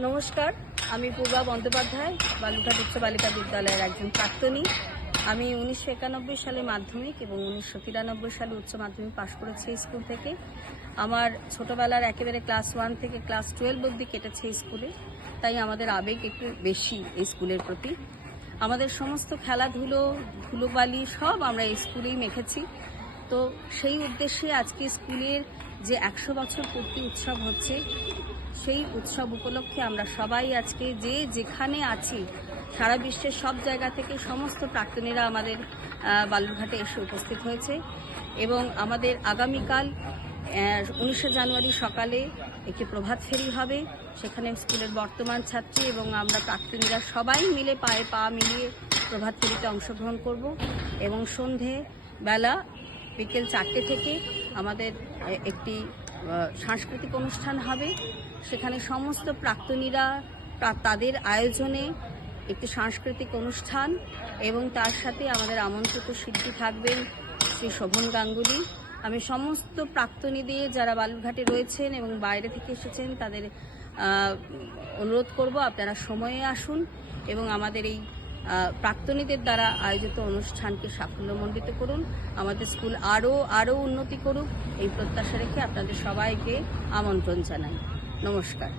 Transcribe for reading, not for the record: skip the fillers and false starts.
নমস্কার, আমি পূর্বা বন্দ্যোপাধ্যায়, বালুরঘাট উচ্চ বালিকা বিদ্যালয়ের একজন প্রাক্তনী। আমি 1991 সালে মাধ্যমিক এবং 1993 সালে উচ্চ মাধ্যমিক পাশ করেছি স্কুল থেকে। আমার ছোটবেলার একেবারে ক্লাস 1 থেকে ক্লাস 12 অবধি কেটেছে স্কুলে, তাই আমাদের আবেগ একটু বেশি এই স্কুলের প্রতি। আমাদের সমস্ত খেলাধুলো, ধুলোবালি সব আমরা এই স্কুলেই মেখেছি। তো সেই উদ্দেশ্যে আজকে স্কুলের যে 100 বছর পূর্তি উৎসব হচ্ছে, সেই উৎসব উপলক্ষে আমরা সবাই আজকে যে যেখানে আছি সারা বিশ্বের সব জায়গা থেকে সমস্ত প্রাক্তনীরা আমাদের বালুরঘাটে এসে উপস্থিত হয়েছে এবং আমাদের আগামীকাল 19শে জানুয়ারি সকালে একটি প্রভাত ফেরি হবে। সেখানে স্কুলের বর্তমান ছাত্রী এবং আমরা প্রাক্তনীরা সবাই মিলে পায়ে পা মিলিয়ে প্রভাত ফেরিতে অংশগ্রহণ করব এবং সন্ধে বেলা বিকেল 4টে থেকে আমাদের একটি সাংস্কৃতিক অনুষ্ঠান হবে। সেখানে সমস্ত প্রাক্তনীরা তাদের আয়োজনে একটি সাংস্কৃতিক অনুষ্ঠান এবং তার সাথে আমাদের আমন্ত্রিত শিল্পী থাকবেন শ্রী শোভন গাঙ্গুলি। আমি সমস্ত প্রাক্তনীদের যারা বালুরঘাটে রয়েছেন এবং বাইরে থেকে এসেছেন তাদের অনুরোধ করব আপনারা সময়ে আসুন এবং আমাদের এই প্রাক্তনীদের দ্বারা আয়োজিত অনুষ্ঠানকে সাফল্যমণ্ডিত করুন। আমাদের স্কুল আরও উন্নতি করুক এই প্রত্যাশা রেখে আপনাদের সবাইকে আমন্ত্রণ জানাই। নমস্কার।